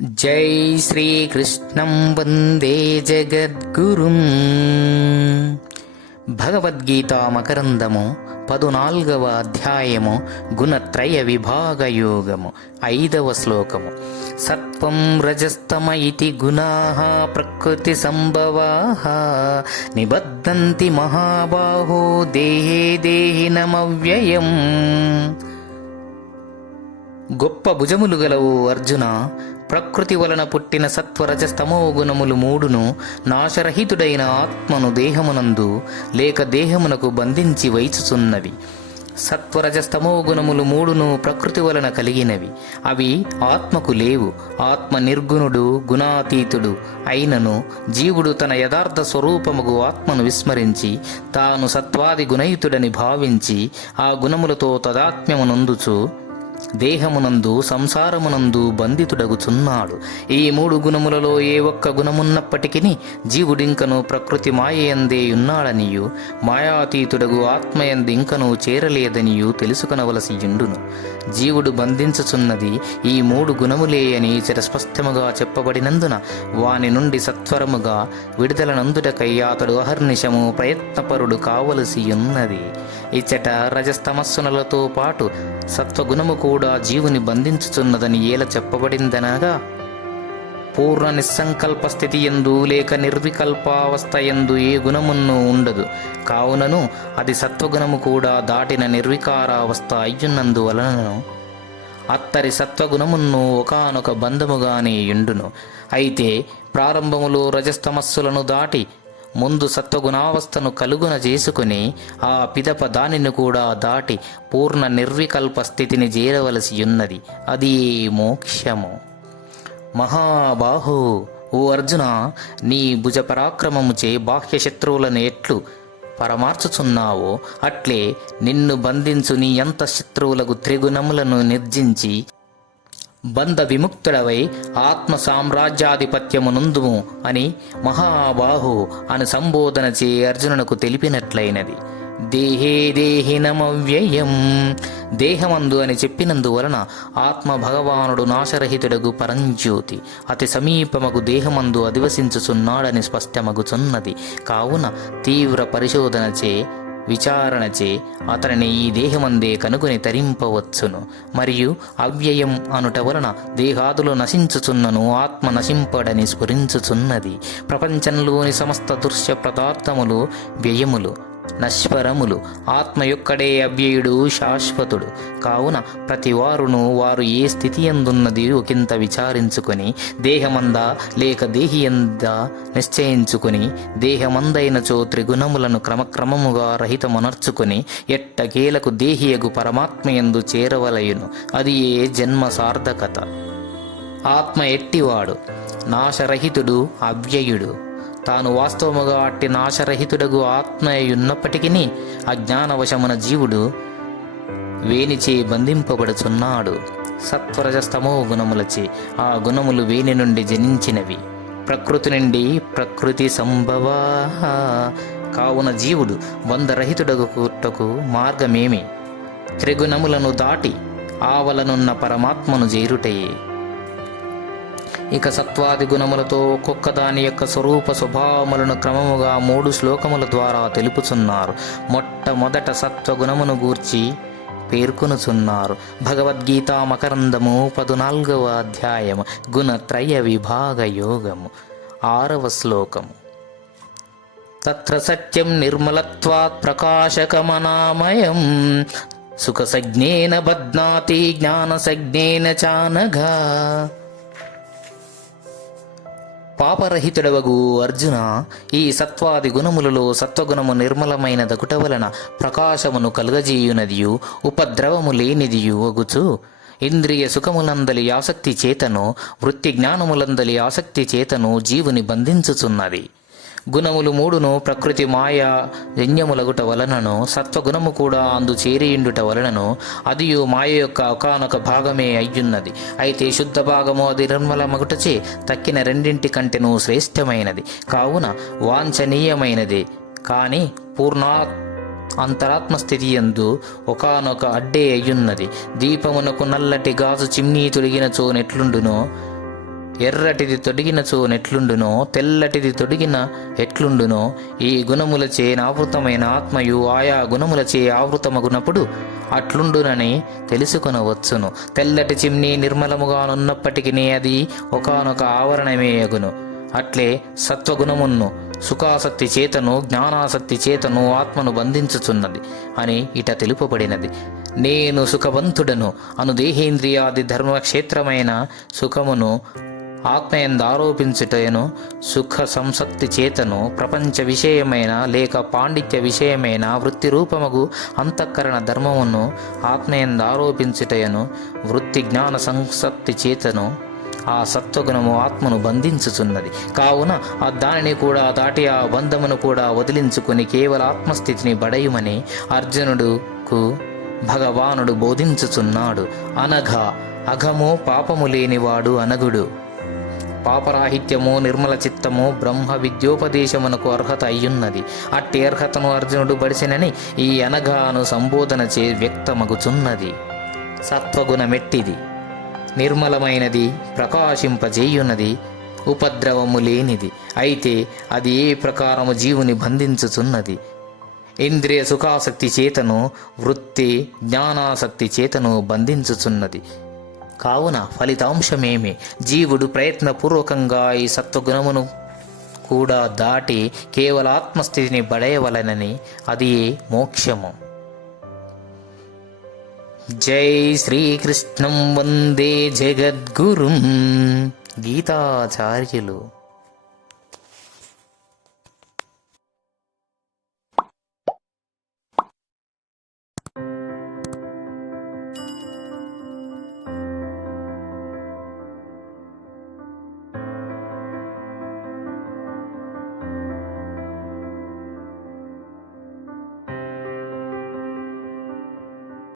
జై శ్రీకృష్ణం వందే జగద్గురుం. భగవద్గీత మకరందము 14వ అధ్యాయము గుణత్రయ విభాగ యోగము 5వ శ్లోకము. సత్వం రజస్తమ ఇతి గుణాః ప్రకృతి సంభవాః నిబద్ధంతి మహాబాహో దేహే దేహినమవ్యయం. గొప్ప భుజములు గలవు అర్జున, ప్రకృతి వలన పుట్టిన సత్వరజస్తమో గుణములు మూడును నాశరహితుడైన ఆత్మను దేహమునందు లేక దేహమునకు బంధించి వైచుచున్నవి. సత్వరజస్తమో గుణములు మూడును ప్రకృతి వలన కలిగినవి. అవి ఆత్మకు లేవు. ఆత్మ నిర్గుణుడు, గుణాతీతుడు అయినను జీవుడు తన యథార్థ స్వరూపముగు ఆత్మను విస్మరించి తాను సత్వాది గుణయుతుడని భావించి ఆ గుణములతో తదాత్మ్యమునందుచు దేహమునందు సంసారమునందు బంధితుడగుచున్నాడు. ఈ మూడు గుణములలో ఏ ఒక్క గుణమున్నప్పటికీ జీవుడింకను ప్రకృతి మాయయందే ఉన్నాడనియు మాయాతీతుడగు ఆత్మయందింకను చేరలేదనియు తెలుసుకొనవలసి యుండును. జీవుడు బంధించుచున్నది ఈ మూడు గుణములే అని చిరస్పష్టముగా చెప్పబడినందున వాని నుండి సత్వరముగా విడుదలనందుటకై అతడు అహర్నిశము ప్రయత్నపరుడు కావలసి ఉన్నది. ఇచ్చట రజస్తమస్సునులతో పాటు సత్వగుణము కూడా జీవుని బంధించుచున్నదని ఏల చెప్పబడిందనగా, పూర్ణ నిస్సంకల్ప స్థితి యందు లేక నిర్వికల్పావస్థ యందు ఏ గుణమును ఉండదు. కావునను అది సత్వగుణము కూడా దాటిన నిర్వికారావస్థ అయ్యున్నందువలనను అత్తరి సత్వగుణమును ఒకానొక బంధముగానే యుండును. అయితే ప్రారంభములో రజస్తమస్సులను దాటి ముందు సత్వగుణావస్థను కలుగున చేసుకుని ఆ పిదప దానిని కూడా దాటి పూర్ణ నిర్వికల్ప స్థితిని చేరవలసి ఉన్నది. అది మోక్షము. మహాబాహో, ఓ అర్జున, నీ భుజ పరాక్రమముచే బాహ్య శత్రువులను ఎట్లు పరమార్చుచున్నావో అట్లే నిన్ను బంధించు నీ అంత శత్రువులకు త్రిగుణములను నిర్జించి బంధ విముక్తుడవై ఆత్మ సామ్రాజ్యాధిపత్యమునందుము అని మహాబాహు అని సంబోధన చే అర్జునునకు తెలిపినట్లయినది. దేహే దేహినమవ్యయం, దేహమందు అని చెప్పినందువలన ఆత్మ భగవానుడు నాశరహితుడగు పరంజ్యోతి అతి సమీపమగు దేహమందు అధివసించుచున్నాడని స్పష్టమగుచున్నది. కావున తీవ్ర పరిశోధనచే విచారణచే అతనిని ఈ దేహమందే కనుగొని తరింపవచ్చును. మరియు అవ్యయం అనుట వలన దేహాదులు నశించుచున్నను ఆత్మ నశింపడని స్ఫురించుచున్నది. ప్రపంచంలోని సమస్త దృశ్య పదార్థములు వ్యయములు, నశ్వరములు. ఆత్మ యొక్కడే అవ్యయుడు, శాశ్వతుడు. కావున ప్రతివారును వారు ఏ స్థితి ఎందున్నది ఒకంత విచారించుకొని దేహమందా లేక దేహియందా నిశ్చయించుకొని దేహమందైనచో త్రిగుణములను క్రమక్రమముగా రహితమునర్చుకొని ఎట్టకేలకు దేహియగు పరమాత్మయందు చేరవలయును. అది ఏ జన్మ సార్థకత. ఆత్మ ఎట్టివాడు? నాశరహితుడు, అవ్యయుడు. తాను వాస్తవముగా అట్టి నాశరహితుడగు ఆత్మయున్నప్పటికీ అజ్ఞానవశమున జీవుడు వేనిచే బంధింపబడుచున్నాడు. సత్వరజస్తమో గుణములచే ఆ గుణములు వేని నుండి జనించినవి. ప్రకృతి నుండి ప్రకృతి సంభవా. కావున జీవుడు బంధరహితుడగుటకు మార్గమేమి? త్రిగుణములను దాటి ఆవలనున్న పరమాత్మను చేరుటయే. ఇక సత్వాది గుణములతో ఒక్కొక్క దాని యొక్క స్వరూప స్వభావములను క్రమముగా 3 శ్లోకముల ద్వారా తెలుపుచున్నారు. మొట్టమొదట సత్వగుణమును గూర్చి పేర్కొనుచున్నారు. భగవద్గీత మకరందము 14వ అధ్యాయము గుణత్రయ విభాగ యోగము 6వ శ్లోకము. తత్ర సత్యం నిర్మలత్వాత్ ప్రకాశకమనామయం సుఖసజ్ఞేన బధ్నాతి జ్ఞానసజ్ఞేన చానఘా. పాపరహితుడవగు అర్జున, ఈ సత్వాది గుణములలో సత్వగుణము నిర్మలమైన దగుట వలన ప్రకాశమును కలుగజేయునదియు ఉపద్రవము లేనిదియు అగుచు ఇంద్రియ సుఖములందలి ఆసక్తి చేతను వృత్తి జ్ఞానములందలి ఆసక్తి చేతను జీవుని బంధించుచున్నది. గుణములు 3ను ప్రకృతి మాయ జన్యములగుట వలనను సత్వగుణము కూడా అందు చేరియుండుట వలనను అదియు మాయ యొక్క ఒకానొక భాగమే అయ్యున్నది. అయితే శుద్ధ భాగము అది నిర్మలమగుటచే తక్కిన రెండింటి కంటెను శ్రేష్టమైనది. కావున వాంఛనీయమైనదే కాని పూర్ణా అంతరాత్మస్థితి యందు ఒకానొక అడ్డే అయ్యున్నది. దీపమునకు నల్లటి గాజు చిమ్నీ తొడిగినచో నెట్లుండునో ఎర్రటిది తొడిగినచో నెట్లుండునో తెల్లటిది తొడిగిన ఎట్లుండునో ఈ గుణములచే ఆవృతమైన ఆత్మయు ఆయా గుణములచే ఆవృతమగునప్పుడు అట్లుండునని తెలుసుకొనవచ్చును. తెల్లటి చిమ్నీ నిర్మలముగానున్నప్పటికీ అది ఒకానొక ఆవరణమే అగును. అట్లే సత్వగుణమును సుఖాసక్తి చేతను జ్ఞానాసక్తి చేతను ఆత్మను బంధించుచున్నది అని ఇట తెలుపబడినది. నేను సుఖవంతుడను అను దేహేంద్రియాది ధర్మక్షేత్రమైన సుఖమును ఆత్మయందు ఆరోపించుటను సుఖ సంసక్తి చేతను ప్రపంచ విషయమైన లేక పాండిత్య విషయమైన వృత్తి రూపముగు అంతఃకరణ ధర్మమును ఆత్మయందు ఆరోపించుటను వృత్తి జ్ఞాన సంసక్తి చేతను ఆ సత్వగుణము ఆత్మను బంధించుచున్నది. కావున దానిని కూడా దాటి ఆ బంధమును కూడా వదిలించుకుని కేవల ఆత్మస్థితిని బడయుమని అర్జునుడుకు భగవానుడు బోధించుచున్నాడు. అనగా అఘము పాపము లేనివాడు అనగుడు. పాపరాహిత్యము నిర్మల చిత్తము బ్రహ్మ విద్యోపదేశమునకు అర్హత అయ్యున్నది. అట్టి అర్హతను అర్జునుడు బడిసినని ఈ అనగాను సంబోధన చే వ్యక్తమగుచున్నది. సత్వగుణమెట్టిది, నిర్మలమైనది, ప్రకాశింపజేయున్నది, ఉపద్రవము లేనిది. అయితే అది ఏ ప్రకారము జీవుని బంధించుచున్నది. ఇంద్రియ సుఖాసక్తి చేతను వృత్తి జ్ఞానాసక్తి చేతను బంధించుచున్నది. కావున ఫలితాంశమేమి? జీవుడు ప్రయత్నపూర్వకంగా ఈ సత్వగుణమును కూడా దాటి కేవల ఆత్మస్థితిని బడయవలనని, అది మోక్షము. జై శ్రీకృష్ణం వందే జగద్గురుం. గీతాచార్యులు.